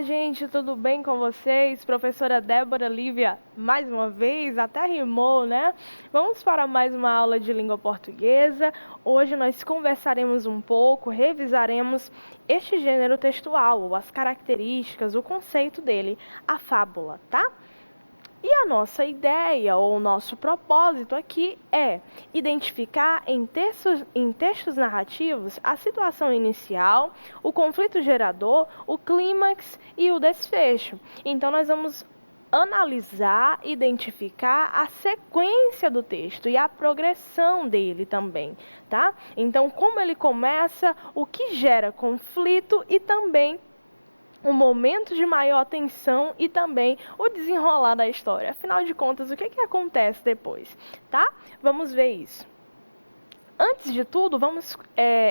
Olá, gente, tudo bem com vocês? Professora Débora Lívia, mais uma vez, até rimou, né? Vamos para mais uma aula de língua portuguesa. Hoje nós conversaremos um pouco, revisaremos este gênero textual, as características, o conceito dele, a fábula, tá? E a nossa ideia ou o nosso propósito aqui é identificar em textos narrativos a situação inicial, o conflito gerador, o clímax e o desfecho. Então, nós vamos analisar, identificar a sequência do texto e a progressão dele também, tá? Então, como ele começa, o que gera conflito e também o momento de maior tensão e também o desenrolar da história. Afinal de contas, o que acontece depois, tá? Vamos ver isso. Antes de tudo, vamos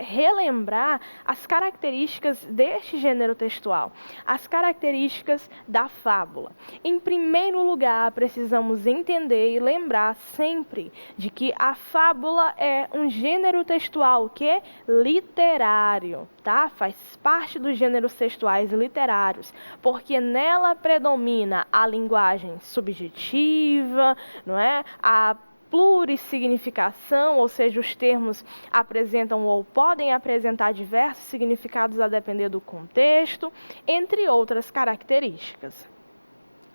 relembrar as características deste gênero textual, as características da fábula. Em primeiro lugar, precisamos entender e lembrar sempre de que a fábula é um gênero textual que é literário, tá? Faz parte dos gêneros textuais literários, porque nela predomina a linguagem subjetiva, não é? A plurissignificação, ou seja, os termos apresentam ou podem apresentar diversos significados a depender do contexto, entre outras características.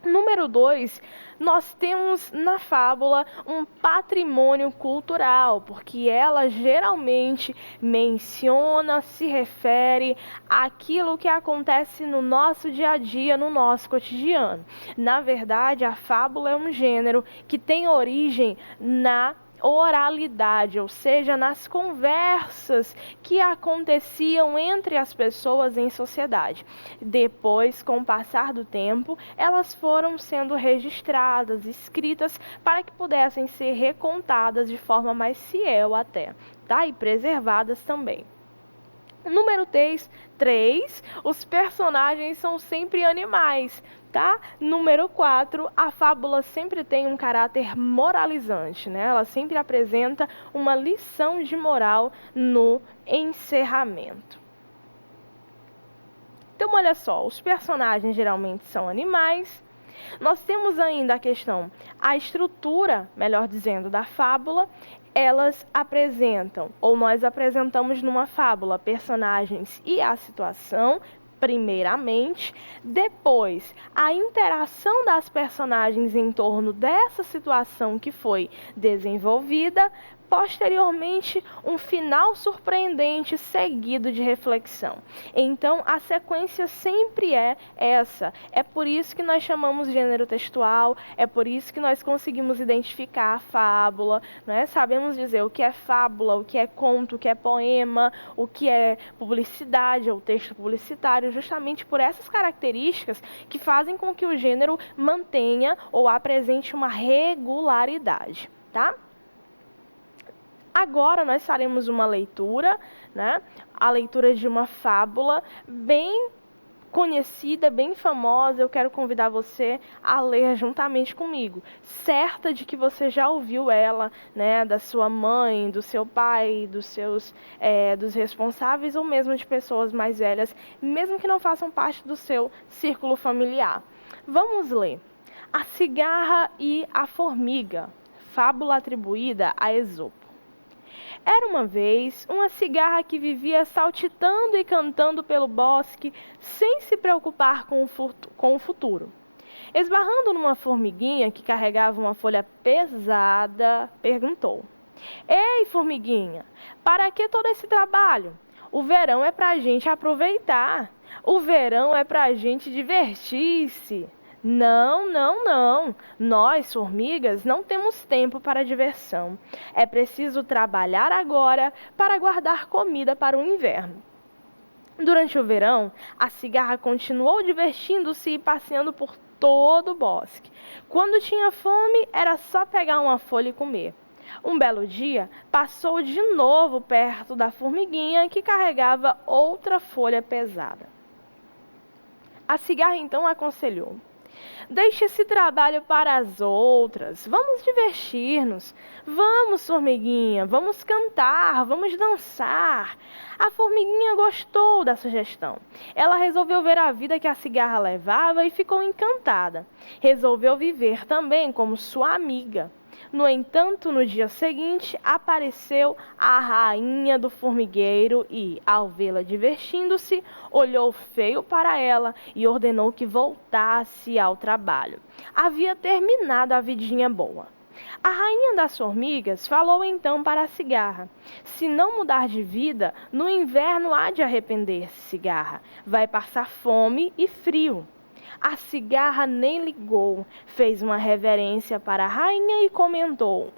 Número 2, nós temos na fábula um patrimônio cultural, porque ela geralmente menciona, se refere àquilo que acontece no nosso dia a dia, no nosso cotidiano. Na verdade, a fábula é um gênero que tem origem na oralidade, ou seja, nas conversas que aconteciam entre as pessoas em sociedade. Depois, com o passar do tempo, elas foram sendo registradas, escritas, para que pudessem ser recontadas de forma mais fiel até, tá? E preservadas também. Número 3, os personagens são sempre animais, tá? Número 4, a fábula sempre tem um caráter moralizante, né? Ela sempre apresenta uma lição de moral no encerramento. Então, olha só, os personagens geralmente são animais. Nós temos ainda a questão, a estrutura, melhor dizendo, da fábula. Elas apresentam, ou nós apresentamos numa fábula, personagens e a situação, primeiramente. Depois, a interação das personagens em torno dessa situação que foi desenvolvida. Posteriormente, um final surpreendente seguido de reflexão. Então, a sequência sempre é essa. É por isso que nós chamamos gênero textual, é por isso que nós conseguimos identificar a fábula, né? Sabemos dizer o que é fábula, o que é conto, o que é poema, o que é publicidade ou texto publicitário, justamente por essas características que fazem com que o gênero mantenha ou apresente uma regularidade, tá? Agora nós faremos uma leitura, né? A leitura de uma fábula bem conhecida, bem famosa. Eu quero convidar você a ler juntamente comigo, certa de que você já ouviu ela, né? Da sua mãe, do seu pai, dos responsáveis ou mesmo de pessoas mais velhas, mesmo que não façam parte do seu círculo familiar. Vamos ler. A cigarra e a formiga, fábula atribuída a Esopo. Era uma vez uma cigarra que vivia saltitando e cantando pelo bosque sem se preocupar com o futuro. Esbarrando numa formiguinha que carregava uma folha pesada, perguntou: Ei, formiguinha, para que todo esse trabalho? O verão é para a gente aproveitar. O verão é para a gente divertir-se. Não, não, não. Nós, formigas, não temos tempo para diversão. É preciso trabalhar agora para guardar comida para o inverno. Durante o verão, a cigarra continuou divertindo-se e passeando por todo o bosque. Quando tinha fome, era só pegar uma folha e comer. Um belo dia, passou de novo perto da formiguinha que carregava outra folha pesada. A cigarra então aconselhou: Deixe esse trabalho para as outras. Vamos divertir-nos. Vamos, formiguinha, vamos cantar, vamos dançar. A formiguinha gostou da sugestão. Ela resolveu ver a vida que a cigarra levava e ficou encantada. Resolveu viver também como sua amiga. No entanto, no dia seguinte, apareceu a rainha do formigueiro e, ao vê-la divertindo-se, olhou feio para ela e ordenou que voltasse ao trabalho. Havia terminado a vidinha boa. A rainha das formigas falou então para a cigarra: se não mudar de vida, no inverno há de arrepender-se, cigarra. Vai passar fome e frio. A cigarra nem ligou, fez uma reverência para a rainha e comentou: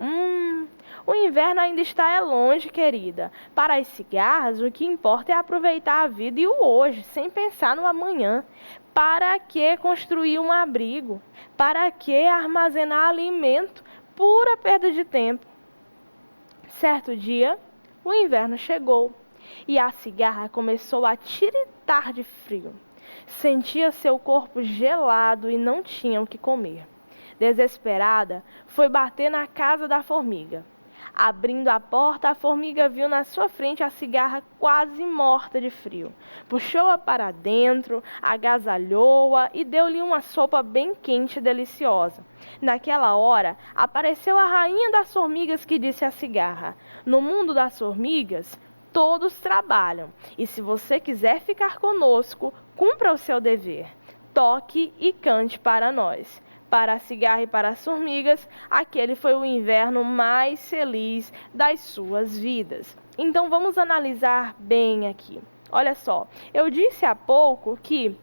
o inverno ainda está longe, querida. Para as cigarras, o que importa é aproveitar a vida e o hoje, sem pensar no amanhã. Para que construir um abrigo? Para que armazenar alimento? Pura perda de tempo. Certo dia, o inverno chegou e a cigarra começou a tiritar de frio. Sentia seu corpo gelado e não tinha o que comer. Desesperada, foi bater na casa da formiga. Abrindo a porta, a formiga viu na sua frente a cigarra quase morta de frio. Puxou-a para dentro, agasalhou-a e deu-lhe uma sopa bem quente e deliciosa. Naquela hora, apareceu a rainha das formigas que disse à cigarra: no mundo das formigas, todos trabalham, e se você quiser ficar conosco, cumpra o seu dever. Toque e cante para nós. Para a cigarra e para as formigas, aquele foi o inverno mais feliz das suas vidas. Então vamos analisar bem aqui. Olha só, eu disse há pouco que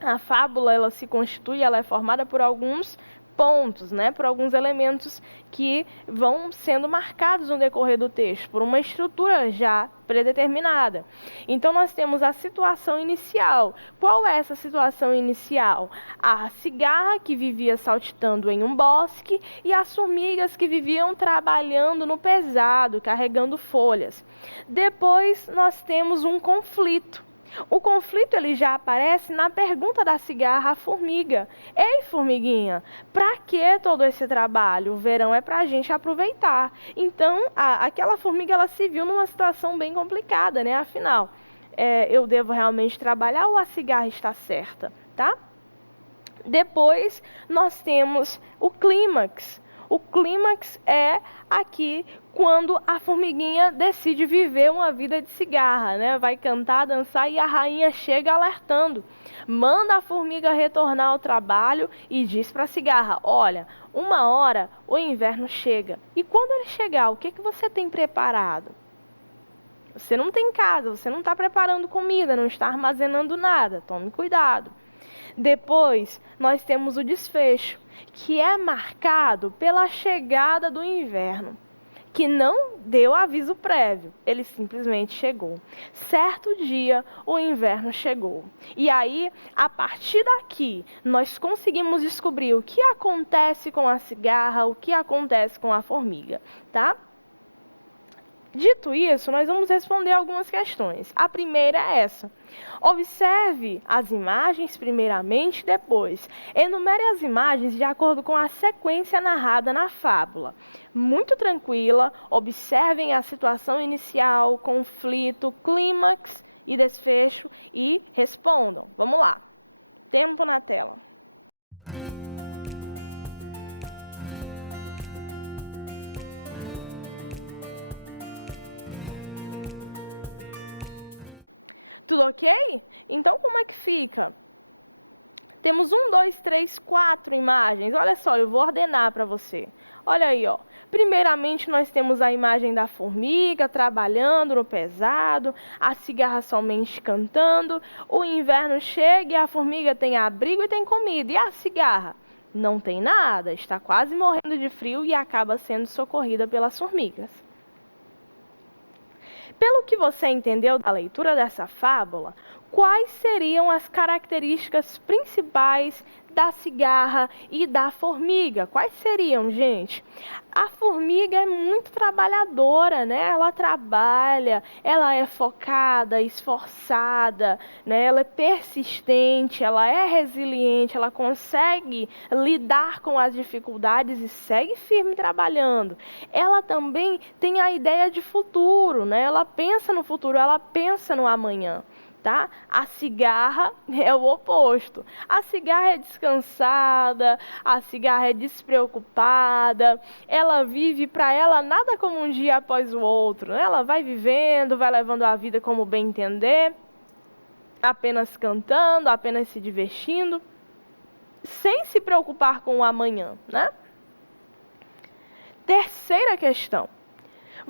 a fábula ela se constitui, ela é formada por alguns pontos, né, por alguns elementos que vão sendo marcados no decorrer do texto, por uma estrutura já predeterminada. Então, nós temos a situação inicial. Qual é essa situação inicial? A cigarra que vivia saltitando em um bosque e as formigas que viviam trabalhando no pesado, carregando folhas. Depois, nós temos um conflito. O conflito ele já aparece na pergunta da cigarra à formiga. Ei, formiguinha, para que todo esse trabalho? O verão é para a gente aproveitar. Então, aquela formiga ela se viu numa situação bem complicada, né? Afinal, eu devo realmente trabalhar ou a cigarra está certa, tá? Depois, nós temos o clímax. O clímax é aqui quando a formiguinha decide viver uma vida de cigarra, né? Vai cantar, dançar e a rainha chega alertando. Manda a formiga retornar ao trabalho e diz para a cigarra: olha, uma hora o inverno chega. E quando ele chegar, o que você tem preparado? Você não tem casa, você não está preparando comida, não está armazenando nada. Tome cuidado. Depois, nós temos o desfecho, que é marcado pela chegada do inverno, que não deu aviso prévio, ele simplesmente chegou. Certo dia, o inverno chegou. E aí, a partir daqui, nós conseguimos descobrir o que acontece com a cigarra, o que acontece com a formiga, tá? Dito isso, nós vamos responder algumas questões. A primeira é essa. Observe as imagens primeiramente, depois enumere as imagens de acordo com a sequência narrada na fábula. Muito tranquila, observem a situação inicial, conflito, clímax e desfecho e respondam. Vamos lá. Tempo na tela. Tudo ok? Então, como é que fica? Temos 1, 2, 3, 4 imagens. Olha só, eu vou ordenar para você. Olha aí, ó. Primeiramente, nós temos a imagem da formiga trabalhando no pesado, a cigarra somente cantando, o inverno chega e a formiga tem abrigo e tem comida. E a cigarra? Não tem nada, está quase morrendo de frio e acaba sendo socorrida pelas formigas. Pelo que você entendeu da leitura dessa fábula, quais seriam as características principais da cigarra e da formiga? Quais seriam, gente? A formiga é muito trabalhadora, né? Ela trabalha, ela é focada, esforçada, né? Ela é persistente, ela é resiliente, ela consegue lidar com as dificuldades e segue firme trabalhando. Ela também tem a ideia de futuro, né? Ela pensa no futuro, ela pensa no amanhã. Tá? A cigarra é o oposto. A cigarra é descansada, a cigarra é despreocupada, ela vive para ela nada como um dia após o outro. Né? Ela vai vivendo, vai levando a vida como bem entender, apenas cantando, apenas se divertindo, sem se preocupar com o amanhã. Né? Terceira questão.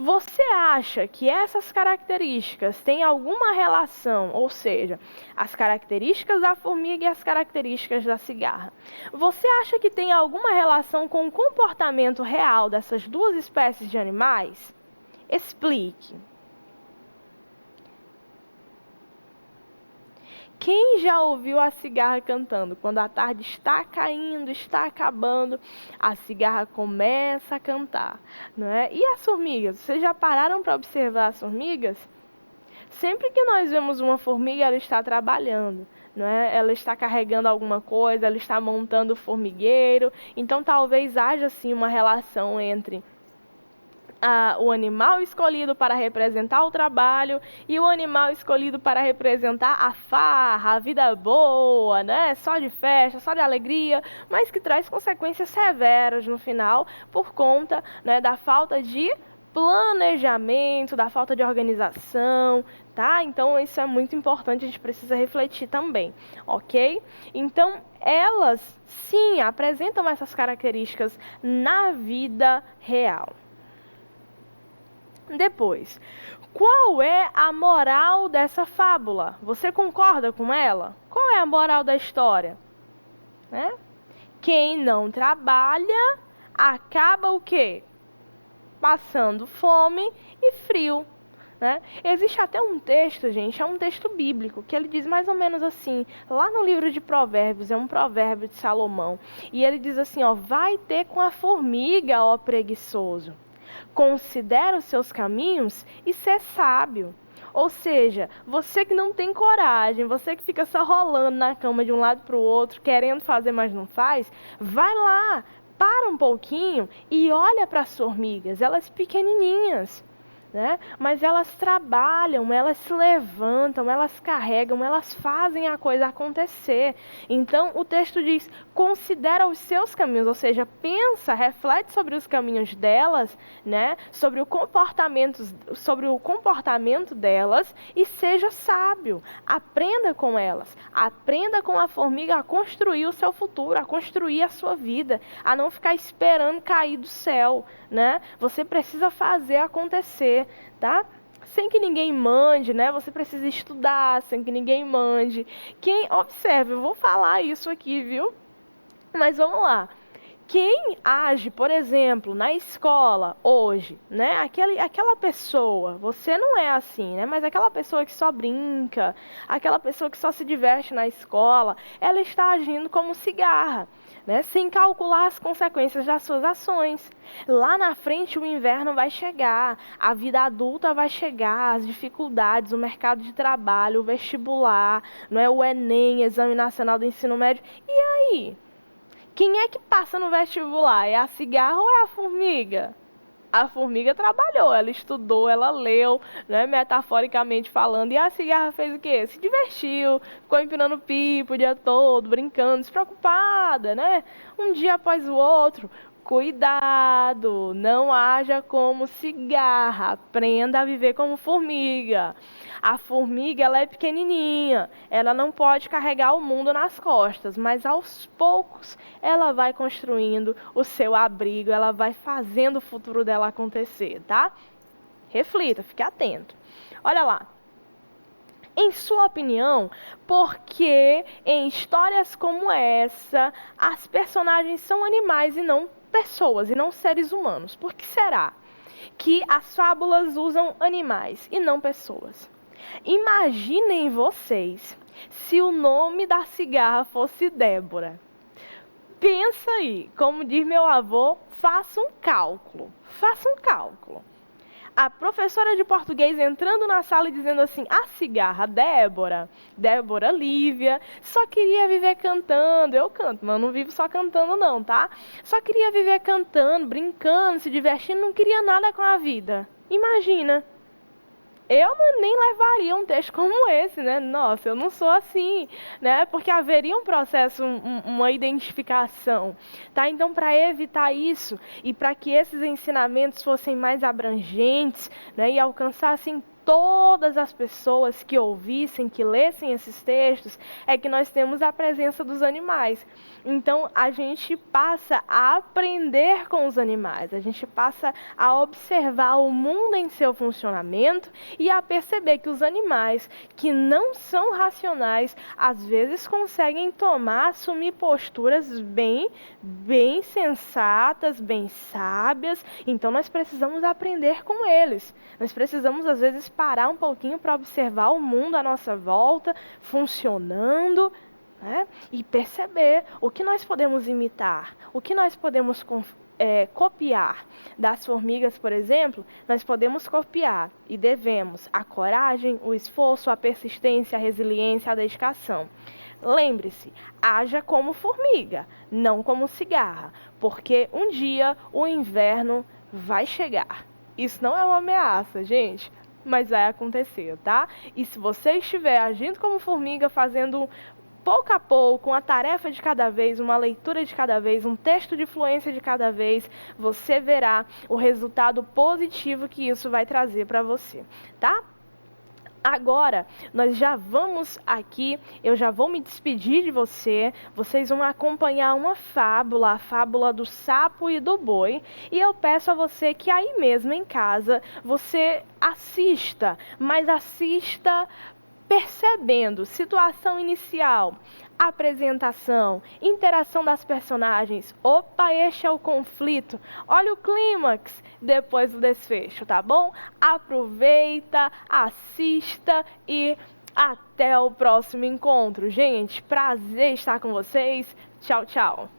Você acha que essas características têm alguma relação, ou seja, as características da formiga e as características da cigarra? Você acha que tem alguma relação com o comportamento real dessas duas espécies de animais? Explique. Quem já ouviu a cigarra cantando? Quando a tarde está caindo, está acabando, a cigarra começa a cantar, não é? E as formigas? Vocês já pararam para observar as formigas? Sempre que nós vemos uma formiga, ela está trabalhando, não é? Ela está carregando alguma coisa, ela está montando o formigueiro. Então, talvez haja, sim, uma relação entre o animal escolhido para representar o trabalho e o animal escolhido para representar a farra, a vida boa, né? Só de festa, só de alegria, mas que traz consequências severas no final por conta, né, da falta de planejamento, da falta de organização, tá? Então isso é muito importante, a gente precisa refletir também, ok? Então elas sim apresentam essas características na vida real. Depois, qual é a moral dessa fábula? Você concorda com ela? Qual é a moral da história? Né? Quem não trabalha acaba o quê? Passando fome e frio. Né? Existe até um texto, gente, é um texto bíblico, que ele diz mais ou menos assim, lá no livro de Provérbios, é um provérbio de Salomão, e ele diz assim, ó, vai ter com a formiga, ó preguiçoso. Considera os seus caminhos e ser sábio. Ou seja, você que não tem coragem, você que fica só rolando na cama de um lado para o outro, querendo fazer, mas não faz, vai lá, para um pouquinho e olha para as formigas, elas pequenininhas. Né? Mas elas trabalham, elas se levantam, elas carregam, elas fazem a coisa acontecer. Então o texto diz, considera os seus caminhos, ou seja, pensa, reflete sobre os caminhos delas, né? sobre o comportamento delas e seja sábio. Aprenda com elas, aprenda com a formiga a construir o seu futuro, a construir a sua vida, a não ficar esperando cair do céu. Né? Você precisa fazer acontecer, tá? Sem que ninguém mande, né? Você precisa estudar sem que ninguém mande. Quem observe, eu vou falar isso aqui, viu? Mas vamos lá. Quem age, por exemplo, na escola hoje, né? Aquela pessoa, você não é assim, né? Mas aquela pessoa que só brinca, aquela pessoa que só se diverte na escola, ela está agindo como cigarra. Né, sem calcular as consequências das suas ações. Lá na frente o inverno vai chegar, a vida adulta vai chegar, as dificuldades, o mercado de trabalho, o vestibular, não é, o Enem, Exame Nacional do Ensino Médio. E aí? Quem é que passa no vestibular? É a cigarra ou é a formiga? A formiga trabalhou, ela estudou, ela leu, né, metaforicamente falando, e a cigarra fez o quê? Se divertiu, ficou empinando pipa o dia todo, brincando, despreocupada, né? Um dia após o outro. Cuidado, não haja como cigarra, aprenda a viver como formiga. A formiga, ela é pequenininha, ela não pode carregar o mundo nas costas, mas aos poucos ela vai construindo o seu abrigo, ela vai fazendo o futuro dela acontecer, tá? Reflita, fique atento. Olha lá. Em sua opinião, por que em histórias como essa, as personagens são animais e não pessoas, e não seres humanos? Por que será que as fábulas usam animais e não pessoas? Imaginem vocês se o nome da cigarra fosse Débora. Pensa aí, como diz meu avô, faça um cálculo. Faça um cálculo. A professora de português entrando na sala e dizendo assim: a cigarra Débora, Débora Lívia, só queria viver cantando. Eu canto, mas eu não vivo só cantando não, tá? Só queria viver cantando, brincando, se divertindo, não queria nada com a vida. Imagina. Eu nem levaria um texto como esse, né? Nossa, eu não sou assim, né? Porque haveria um processo, uma identificação, tá? Então, para evitar isso e para que esses ensinamentos fossem mais abrangentes, né? E alcançassem todas as pessoas que ouvissem, que lessem esses textos, é que nós temos a presença dos animais. Então, a gente passa a aprender com os animais, a gente passa a observar o mundo em seu funcionamento e a perceber que os animais que não são racionais, às vezes conseguem assumir posturas bem sensatas, bem sábias. Então, nós precisamos aprender com eles. Nós precisamos, às vezes, parar um pouquinho para observar o mundo à nossa volta, funcionando, né? E perceber o que nós podemos imitar, o que nós podemos copiar. Das formigas, por exemplo, nós podemos copiar e devemos a coragem, o esforço, a persistência, a resiliência, a dedicação. Lembre-se, haja como formiga, não como cigarra, porque um dia o inverno vai chegar. Isso não é uma ameaça, gente, mas vai acontecer, tá? E se você estiver agindo como formiga, fazendo pouco a pouco, uma tarefa de cada vez, uma leitura de cada vez, um texto de fluência de cada vez, você verá o resultado positivo que isso vai trazer para você, tá? Agora, nós já vamos aqui, eu já vou me despedir de você, vocês vão acompanhar uma fábula, a fábula do sapo e do boi, e eu peço a você que aí mesmo em casa, você assista, mas assista percebendo situação inicial, apresentação, interação das personagens. Opa, este é o conflito. Olha o clímax depois do desfecho, tá bom? Aproveita, assista e até o próximo encontro. Gente, prazer estar com vocês. Tchau, tchau.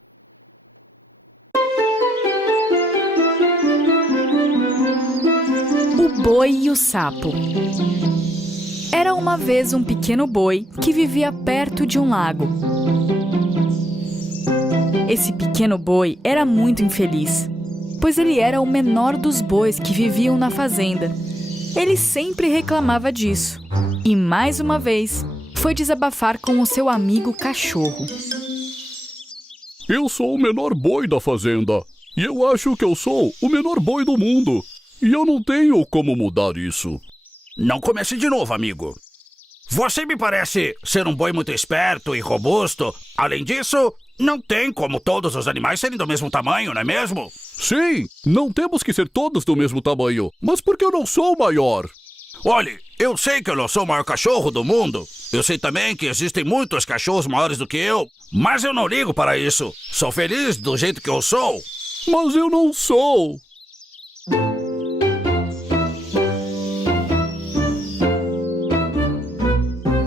O boi e o sapo. Era uma vez um pequeno boi que vivia perto de um lago. Esse pequeno boi era muito infeliz, pois ele era o menor dos bois que viviam na fazenda. Ele sempre reclamava disso e, mais uma vez, foi desabafar com o seu amigo cachorro. Eu sou o menor boi da fazenda e eu acho que eu sou o menor boi do mundo. E eu não tenho como mudar isso. Não comece de novo, amigo. Você me parece ser um boi muito esperto e robusto. Além disso, não tem como todos os animais serem do mesmo tamanho, não é mesmo? Sim, não temos que ser todos do mesmo tamanho. Mas por que eu não sou o maior? Olhe, eu sei que eu não sou o maior cachorro do mundo. Eu sei também que existem muitos cachorros maiores do que eu. Mas eu não ligo para isso. Sou feliz do jeito que eu sou. Mas eu não sou.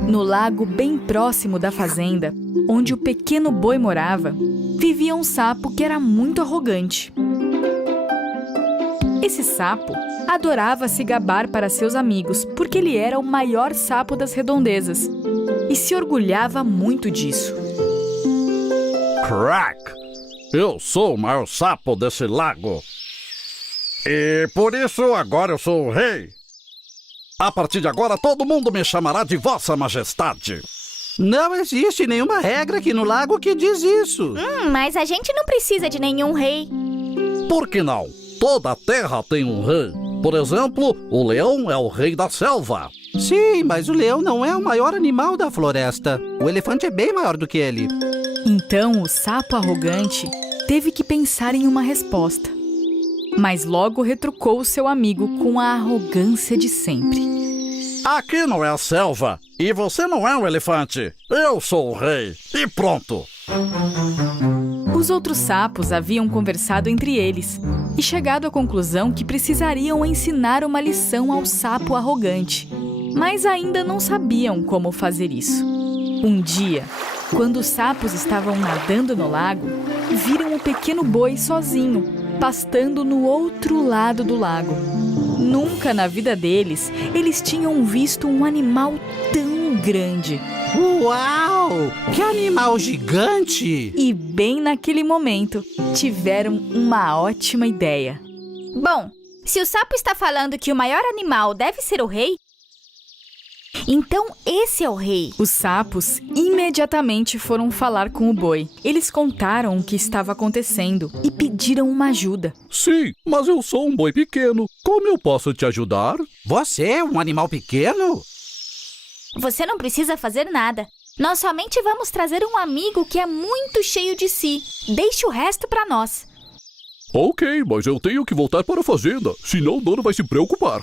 No lago bem próximo da fazenda, onde o pequeno boi morava, vivia um sapo que era muito arrogante. Esse sapo adorava se gabar para seus amigos porque ele era o maior sapo das redondezas e se orgulhava muito disso. Crack! Eu sou o maior sapo desse lago. E por isso agora eu sou o rei. A partir de agora, todo mundo me chamará de Vossa Majestade. Não existe nenhuma regra aqui no lago que diz isso. Mas a gente não precisa de nenhum rei. Por que não? Toda a terra tem um rei. Por exemplo, o leão é o rei da selva. Sim, mas o leão não é o maior animal da floresta. O elefante é bem maior do que ele. Então o sapo arrogante teve que pensar em uma resposta. Mas logo retrucou o seu amigo com a arrogância de sempre. Aqui não é a selva, e você não é um elefante. Eu sou o rei, e pronto. Os outros sapos haviam conversado entre eles e chegado à conclusão que precisariam ensinar uma lição ao sapo arrogante. mas ainda não sabiam como fazer isso. Um dia, quando os sapos estavam nadando no lago, viram o pequeno boi sozinho, pastando no outro lado do lago. Nunca na vida deles, eles tinham visto um animal tão grande. Uau! Que animal gigante! E bem naquele momento, tiveram uma ótima ideia. Bom, se o sapo está falando que o maior animal deve ser o rei, então esse é o rei. Os sapos imediatamente foram falar com o boi. Eles contaram o que estava acontecendo e pediram uma ajuda. Sim, mas eu sou um boi pequeno. Como eu posso te ajudar? Você é um animal pequeno? Você não precisa fazer nada. Nós somente vamos trazer um amigo que é muito cheio de si. Deixe o resto para nós. Ok, mas eu tenho que voltar para a fazenda, senão o dono vai se preocupar.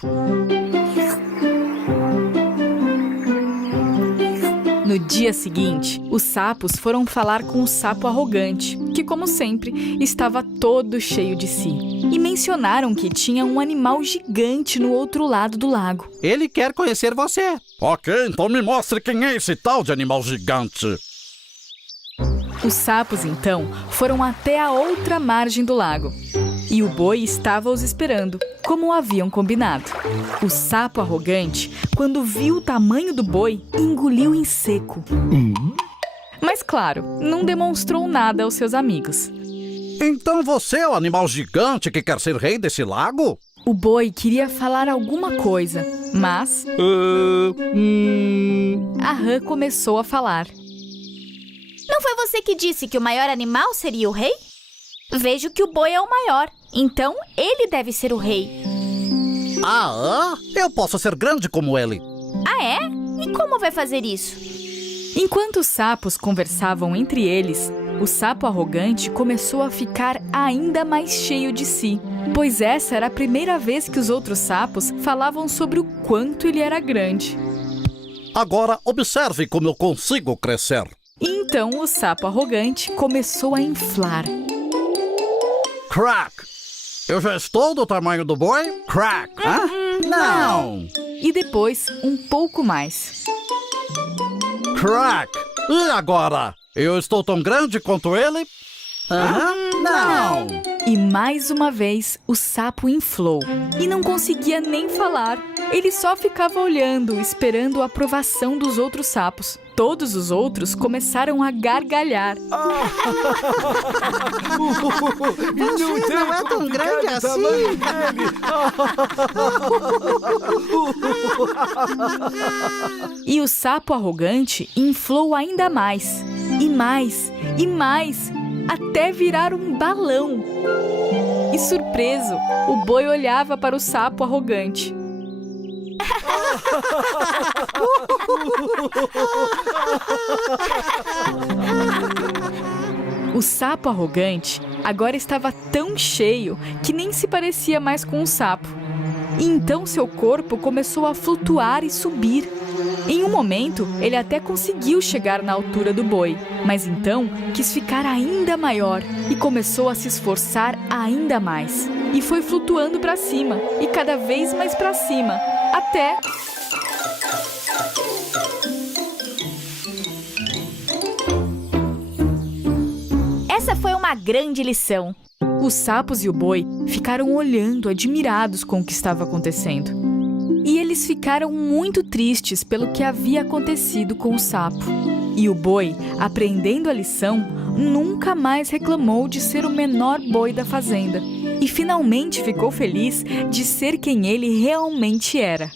No dia seguinte, os sapos foram falar com o sapo arrogante, que, como sempre, estava todo cheio de si. E mencionaram que tinha um animal gigante no outro lado do lago. Ele quer conhecer você. Ok, então me mostre quem é esse tal de animal gigante. Os sapos, então, foram até a outra margem do lago. E o boi estava os esperando, como haviam combinado. O sapo arrogante, quando viu o tamanho do boi, engoliu em seco. Mas, claro, não demonstrou nada aos seus amigos. Então você é o animal gigante que quer ser rei desse lago? O boi queria falar alguma coisa, mas a rã começou a falar. Não foi você que disse que o maior animal seria o rei? Vejo que o boi é o maior, então ele deve ser o rei. Ah, eu posso ser grande como ele. Ah, é? E como vai fazer isso? Enquanto os sapos conversavam entre eles, o sapo arrogante começou a ficar ainda mais cheio de si, pois essa era a primeira vez que os outros sapos falavam sobre o quanto ele era grande. Agora observe como eu consigo crescer. E então o sapo arrogante começou a inflar. Crack! Eu já estou do tamanho do boi? Crack! Não! E depois um pouco mais. Crack! E agora? Eu estou tão grande quanto ele? Não! E mais uma vez o sapo inflou e não conseguia nem falar. Ele só ficava olhando, esperando a aprovação dos outros sapos. Todos os outros começaram a gargalhar. Você não é tão grande assim. E o sapo arrogante inflou ainda mais, e mais, e mais, até virar um balão. E surpreso, o boi olhava para o sapo arrogante. O sapo arrogante agora estava tão cheio que nem se parecia mais com um sapo. E então seu corpo começou a flutuar e subir. Em um momento, ele até conseguiu chegar na altura do boi, mas então quis ficar ainda maior e começou a se esforçar ainda mais. E foi flutuando para cima, e cada vez mais para cima, até... Essa foi uma grande lição. Os sapos e o boi ficaram olhando, admirados com o que estava acontecendo. E eles ficaram muito tristes pelo que havia acontecido com o sapo. E o boi, aprendendo a lição, nunca mais reclamou de ser o menor boi da fazenda. E finalmente ficou feliz de ser quem ele realmente era.